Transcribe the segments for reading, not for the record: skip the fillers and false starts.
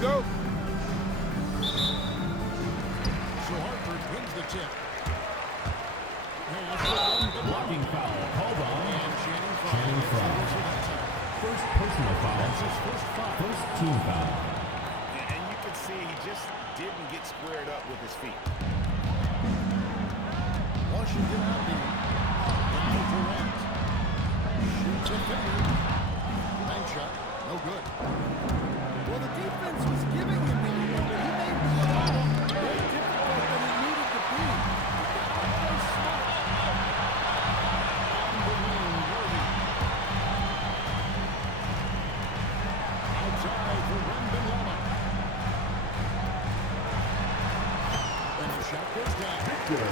go. So Hartford wins the tip. Blocking foul called on Channing Frye. First personal foul. That's his first foul. First team foul. And you can see he just didn't get squared up with his feet. Washington out here. And Durant. Shoots a finger. Bank shot. No good. Well, the defense was giving him the lead, but he made the shot more difficult than he needed to be. Play smart. Outside for Wembanyama. And the shot goes down. He's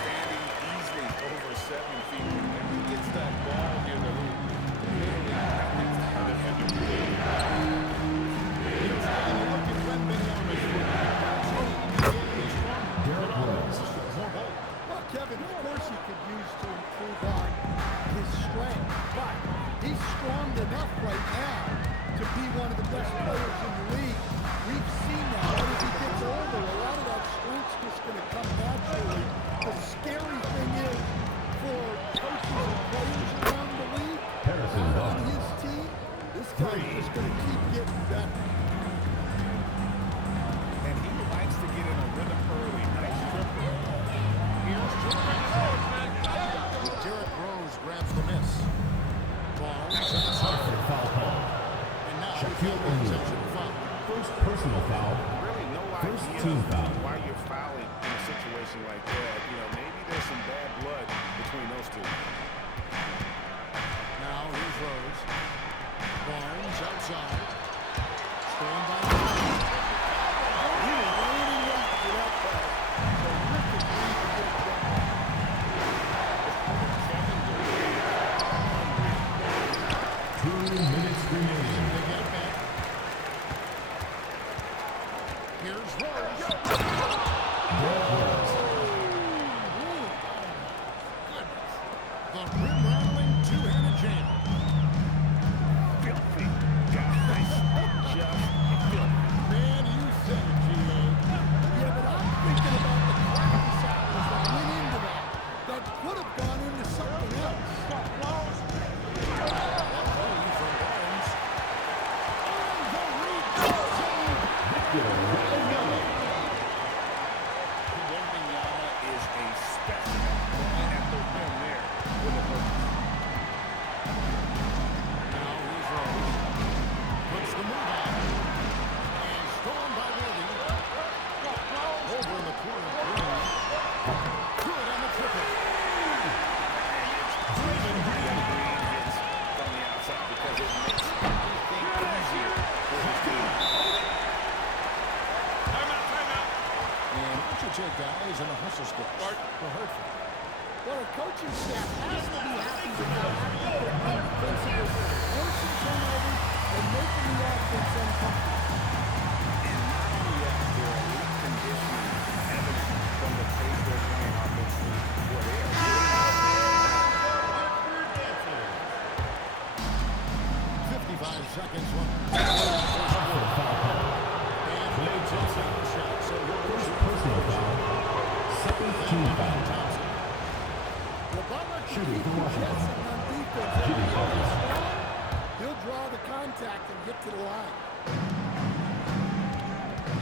standing easily over 7 feet. When he gets that ball near the hoop, literally nothing's out of him to do. Here's a look at Wembanyama's Derrick Rose. Well, Kevin, of course he could use to improve on his strength, but he's strong enough right now to be one of the best players in the league. We've seen that. But as he gets older, a lot of that strength's just going to come naturally. The scary thing is for coaches and players around the league, Harrison on Barnes. his team, this guy's just going to keep getting better. And he likes to get in a rhythm early. Nice triple. Here's Derrick Rose grabs the miss. Barnes outside. Foul call. And now Shaquille the O'Neal. intentional foul. First personal foul. Really no First idea team foul. why you're fouling in a situation like that. You know, maybe there's some bad blood between those two. Now here's Rose. Barnes outside. Stand by Barnes. He was waiting right for that pass. Terrific read to get it done. 2 minutes remaining. They get it back. Here's Rose. Derrick Rose. Goodness. The rim-rattling two-handed jam. Filthy. Guys, just filthy. Man, you said it, G.A. Yeah, but I'm thinking about the practice hours that went into that. That could have gone into something else. Wembanyama is a specimen. Looking at the rim there with a hook. Now here's Rose. Puts the move on. And stolen by Worthy. Over in the corner. Good on the triple. Green hits from the outside because it makes everything easier for his team. And what's your take, guys, in the hustle squad for Hartford? Well, a coaching staff has to be happy with their offensive, forcing turnovers and making the offense uncomfortable. And not only that, their elite conditioning evident from the pace they're playing offensively. Boy, they are Hartford 55 seconds left. And Clay takes out the shot. So First personal foul. Second team foul. Thompson. Well, Butler can Shooting keep for you Washington. guessing on defense. Jimmy If Butler. he's strong, he'll draw the contact and get to the line.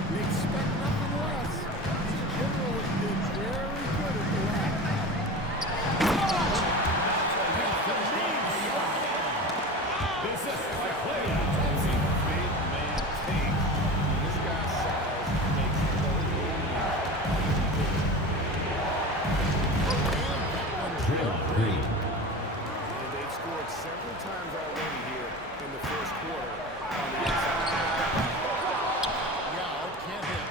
We expect nothing less. He generally been very good at the line. This is the play. big man take. This guy's size makes those Draymond Green. And they've scored several times already here in the first quarter on the inside. Yao can't hit.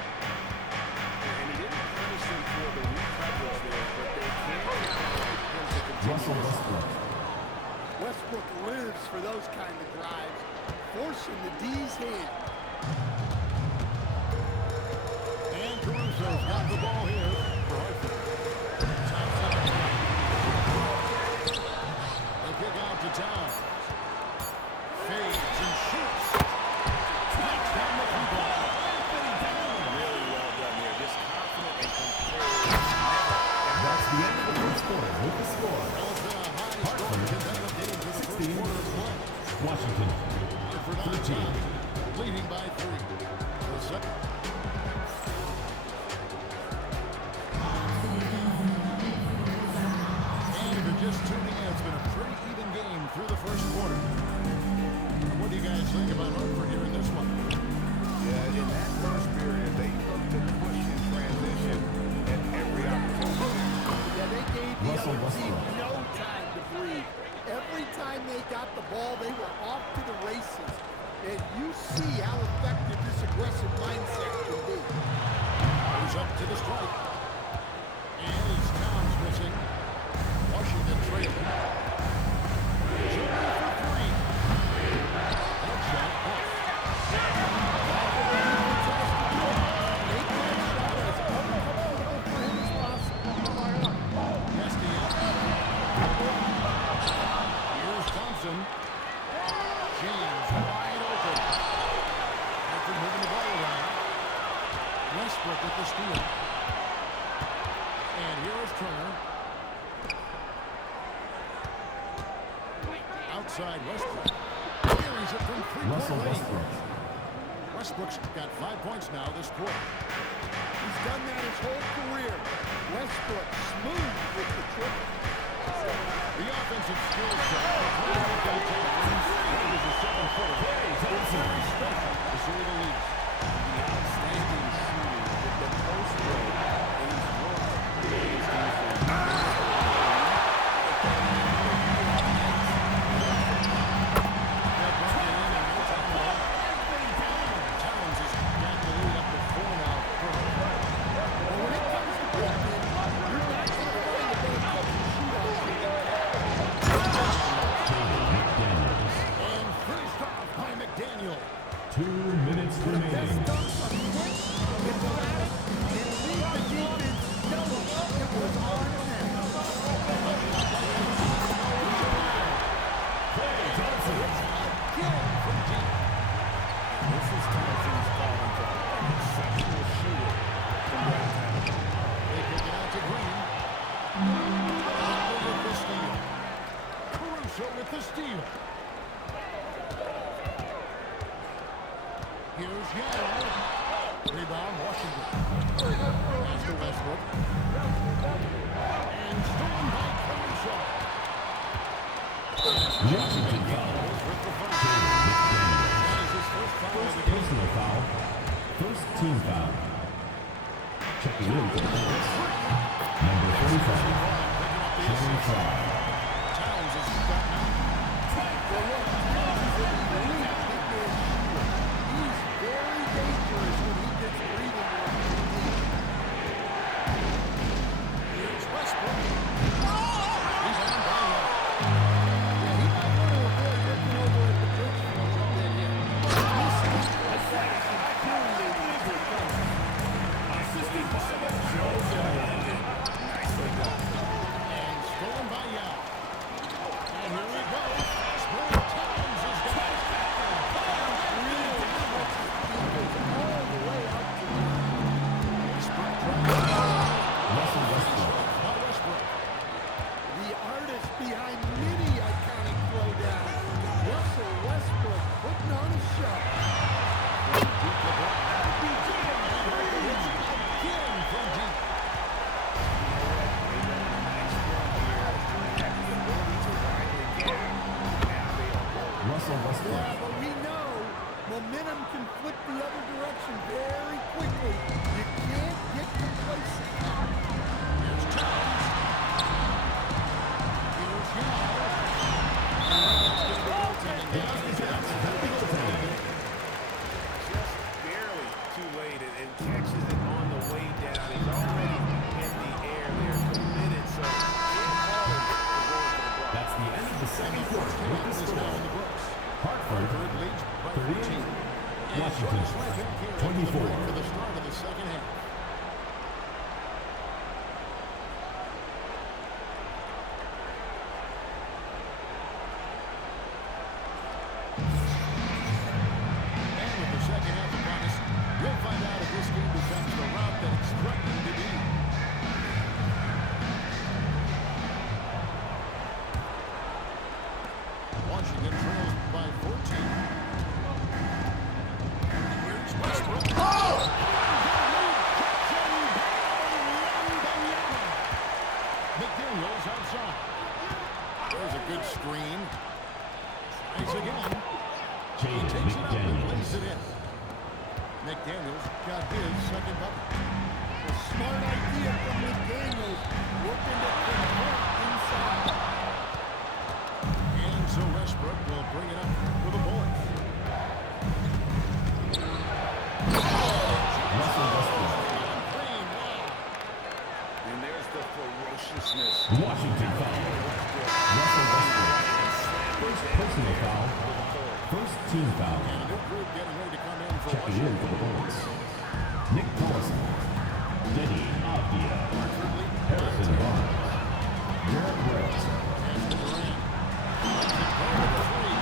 And he didn't punish them for the weak coverage there, but they can't tolerate him to continue. Russell Westbrook. Westbrook lives for those kind of drives, forcing the D's hand. And Caruso's got the ball here for Hartford. They kick out to Towns. Fades and shoots. Touchdown with the score. Well, it's been a high-scoring competitive game for the first 16. quarter of play. Washington, Hartford on 13. top, leading by 3. The second. And if you're just tuning in, it's been a pretty even game through the first quarter. What do you guys think about Hartford here in this one? Yeah, in that first period, they looked to push in transition at every opportunity. Yeah, they gave the Russell other team Westbrook. no time to breathe. Every time they got the ball, they were off to the races. And you see how effective this aggressive mindset can be. Goes up to the strike. And it's Towns missing. Washington trailing. Journey for 3. Head shot off. Make that shot as uncomfortable for him as possible. Castiel. Here's Thompson. James wide open. After moving the ball around. Westbrook with the steal. And here is Turner. Outside Westbrook. Carries it from Russell three-point range. Westbrook. Westbrook's got 5 points now this quarter. He's done that his whole career. Westbrook smooth with the triple. The offensive skill set. It is a 7-footer. Very special, to say the least. The outstanding shooting with the post play, and he's worked against defense. Towns has got the lead up to 4 now. But when it comes to Brooklyn, you're not going to find a better catch and shoot option. And finished off by McDaniel. 2 minutes Best remaining. dunk are quick, emphatic, and leave the defense knowing it was on them. This is Thompson's calling for an exceptional shooter from downtown. They kick it out to Green. Butler with the steal. Caruso with the steal. Here's Yaro. Rebound, Washington. Pass to Westbrook. And stolen by Caruso. Washington foul. With the first. McDaniel. That is his first foul of the game. Personal foul. First team foul. Checking in for the Bullets. Number 35. Shannon Sharp. Towns has got 9. He's very dangerous when he gets breathing room in the deep. Here's Westbrook. Rebound by Yaro. Yeah, he might want to avoid looking over at the bench for a little bit here. This is like that is infuriating to a coach. And stolen by Yao. And here we go. Westbrook. Towns has got it. All the way out to the Westbrook drives Russell Westbrook. by Westbrook. The artist behind many iconic throwdowns, Russell Westbrook putting on a show. Deep LeBron. Again from deep. Russell Westbrook. Yeah, but we know momentum can flip the other direction very quickly. You can't get complacent. Here's Towns. Here's Yao. Just barely too late and catches it on the way down. He's already in the air there, committed, so in hard to go for the block. That's the end of the second quarter with the Is now score. in the books. Hartford, Hartford leads by 38. 14. And Washington, short strike back here 24. for the start of the second half. And with the second half upon us, we'll find out if this game becomes the route that it's threatening to be. screen. Tries again. Jaden Takes it up and lays McDaniels. it in. McDaniels got his second bucket. A smart idea from McDaniels, working to convert inside. And so Westbrook will bring it up for the Bullets. Russell Westbrook. Green, wow. And there's the ferociousness. Washington foul. Russell Westbrook. First personal foul. First team foul. And a new group getting ready to come in for Checking in for the Bullets. Nick Collison. Denny Avdia. Harrison Barnes. Garrett Wells. And Durant. Over the three.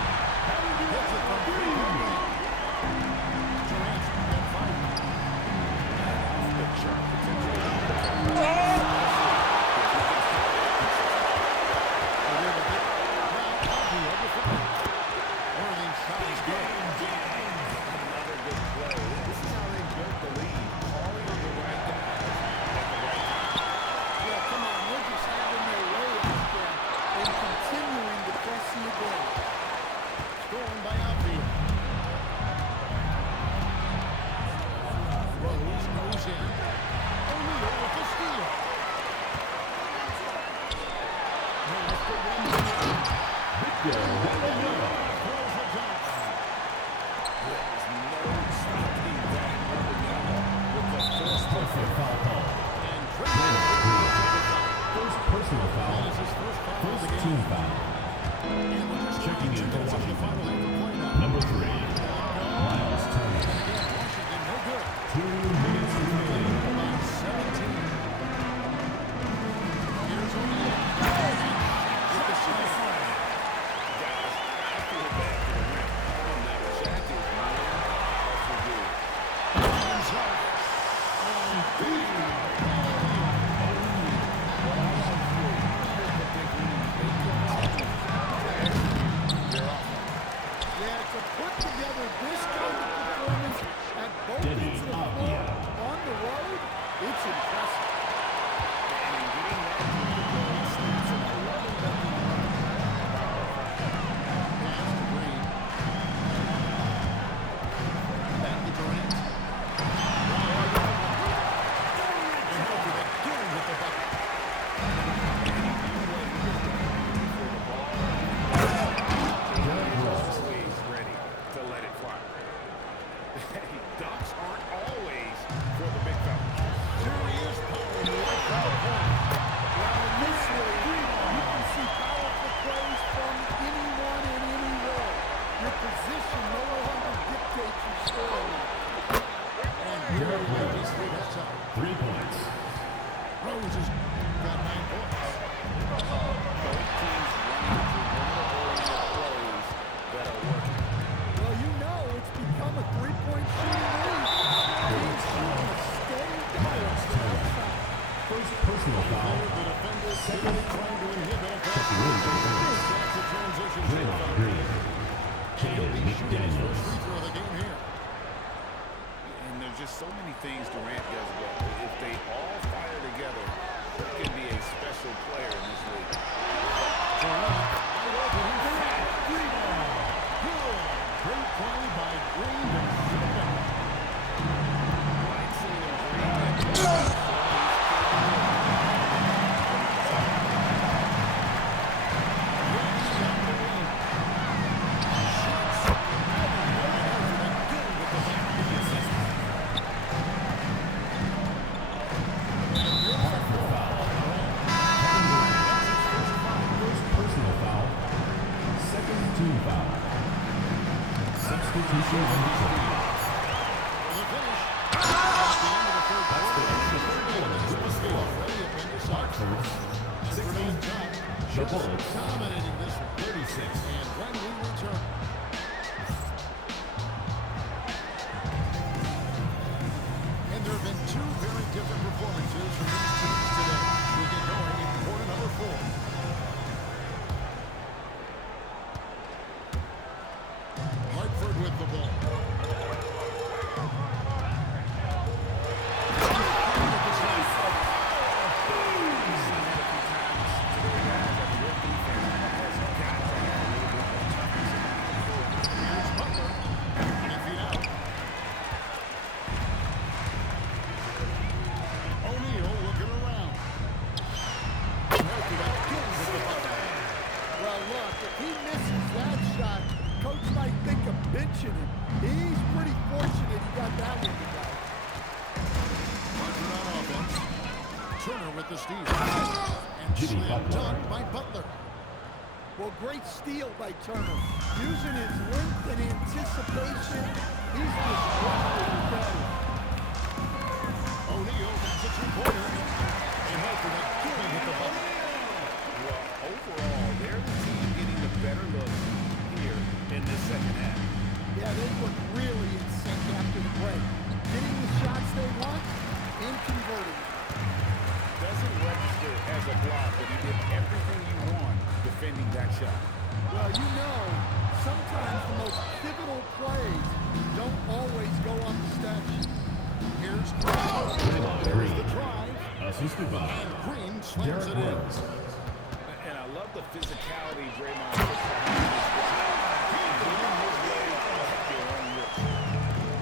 Hits it from three-point line. Durant at 5. Off the chart potential. Early shot is good. Another good play. This is how they built the lead. Calling on the right guys at the right time. Yeah, come on, we're just having their way out there and continuing to press the advantage. Scoring by outfield. Rose goes in. O'Neal with the steal. There's the one. Victor Wembanyama. Throws it down. There's no stopping that Wembanyama with the first Personal foul call. And Draymond Draymond Green. First personal foul. is his first foul of First the game. team foul. And we're just Checking in for the final Washington. half of play now. Number 3. Miles Turner. Again, Washington, no good. 2 minutes remaining. About 17. Here's O'Neal. With the shot. guys. I feel bad for the rim. On that jacket, man. Awful good. Hands up. Yeah, to put together this kind of performance at both Denny ends of the floor Avdia. on the road, it's impressive. And getting that to the goal, it's an 11-0 run. Pass to Green. Back to Durant. And over again with the bucket. Always ready to let it fly. Hey, ducks aren't always for the big fella. Serious power in the right foul point. Well, in this league, you can see powerful plays from anyone in any role. Your position no longer dictates your story. And Garrett Willis with that time. 3 points. Rose has got 9 points. Both teams running perimeter-oriented plays that are working. Well, you know it's become a three-point shooting league. Teams shooting a steady diet from outside. First personal foul. The defenders second trying to inhibit a pass. Checking in for the Bullets. That's a transition. Draymond Green. He'll Jaden be shooting his first McDaniels. free throw of the game here. And there's just so many things Durant does well. If they all fire together, he can be a special player in this league. Durant, wide open, he's fouled. Rebound. Good. Great play by Green to shut it down. Like seeing him Green. First personal foul. Second team foul. Substitution on the court. The finish. At the end of the third quarter. The Bullets. Dominating this one. 36. And when we return. And there have been 2 very different performances from these teams today. We get going in quarter number 4. Hartford with the ball. Jimmy slam Butler. dunk by Butler. Well, great steal by Turner. Using his length and anticipation, he's just dropping the go. O'Neal gets a two-pointer. And Horford again hit the button. Well, overall, they're the team getting the better look here in this second half. Yeah, they look really in sync after the break. Getting the shots they want and converting. Doesn't register as a block, but he did everything you want defending that shot. Well, you know, sometimes the most pivotal plays don't always go on the stat sheet. Here's Green. There's the Green. drive. Assisted by And Green slams Derrick it in. Rose. And I love the physicality Draymond puts behind this guy. He's getting his way at your own risk.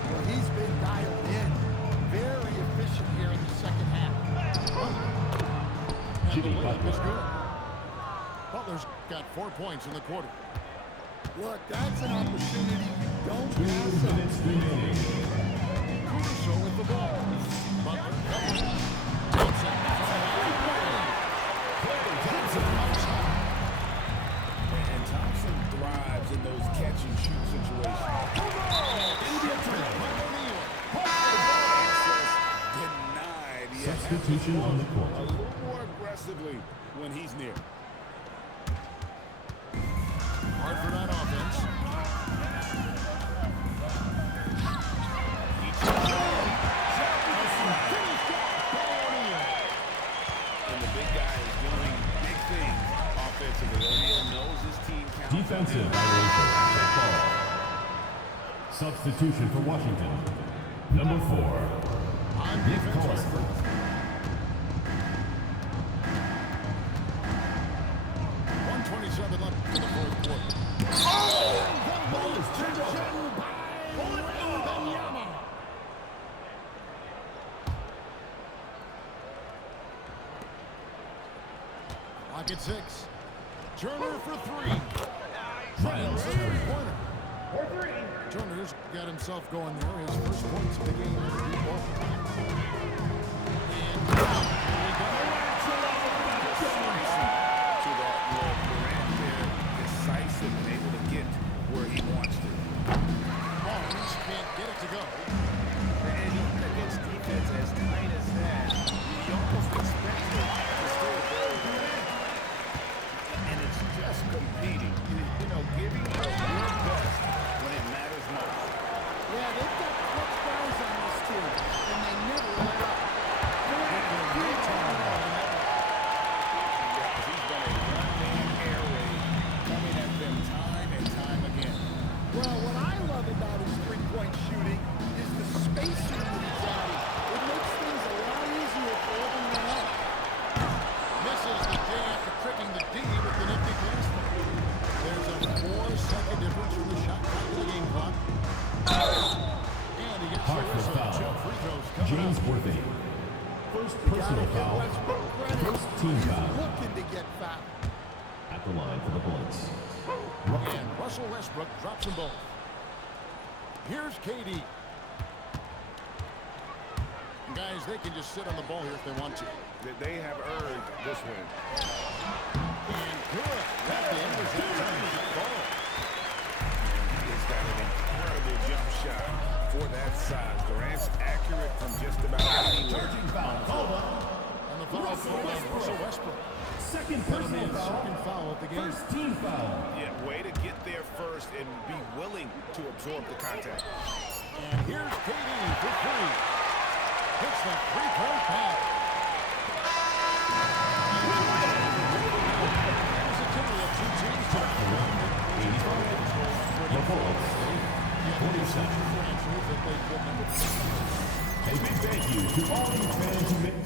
Well, he's been dialed in. Very efficient here in the second half. And the Jimmy layup is Butler. good. Butler's got 4 points in the quarter. Look, that's an opportunity you don't 2 pass up. minutes remaining. Caruso with the ball. Butler double. Thompson from three-point. Thompson outside. And Thompson thrives in those catch-and-shoot situations. Access denied. You have to Substitution on the a court. little more aggressively when he's near. Hartford on offense. And the big guy is doing big things offensively. O'Neal knows his team counts. Defensive violation. Check ball. Substitution for Washington. Number 4. On Nick defense, Collison. Hartford. 1:27 left in the fourth quarter. The ball is turned over by Wembanyama. Clock at 6. Turner for 3. Miles Turner, Turner. three-pointer. Turner's got himself going there. His first points of the game. And here we go. To that low Durant there, decisive and able to get where he wants to. Barnes can't get it to go. And even against defense as tight as that, you almost expect him to still go Durant. And it's just competing, you know, giving your best when it matters most. Yeah, they've got clutch guys on this team, and they never let up. Because he's been a one-man air raid coming at them time and time again. Well, what I love about his three-point shooting is the spacing that he's adding. It makes things a lot easier for everyone else. Misses the J after tricking the D with an empty basket. There's a 4-second difference from the shot clock to the game clock. And he gets the Hartford whistle. foul. 2 free throws coming James up. Worthy. First Gotta personal give foul. Westbrook credit. First team He's foul. looking to get fouled. At the line for the Bullets. And Russell Westbrook drops them both. Here's KD. Guys, they can just sit on the ball here if they want to. They have earned this win. And good. That in was that time of the ball. He's got an incredible jump shot for that size. Durant's accurate from just about anywhere. And the foul called on Russell Westbrook. Second That'll be personal his foul. second foul of the game. First team foul. Yeah, way to get there first and be willing to absorb the contact. And here's KD for 3. Hits the three-point pass. There's a total of 2 teams to The Bullets. 47. answers that they could number. A big thank you to all you fans who made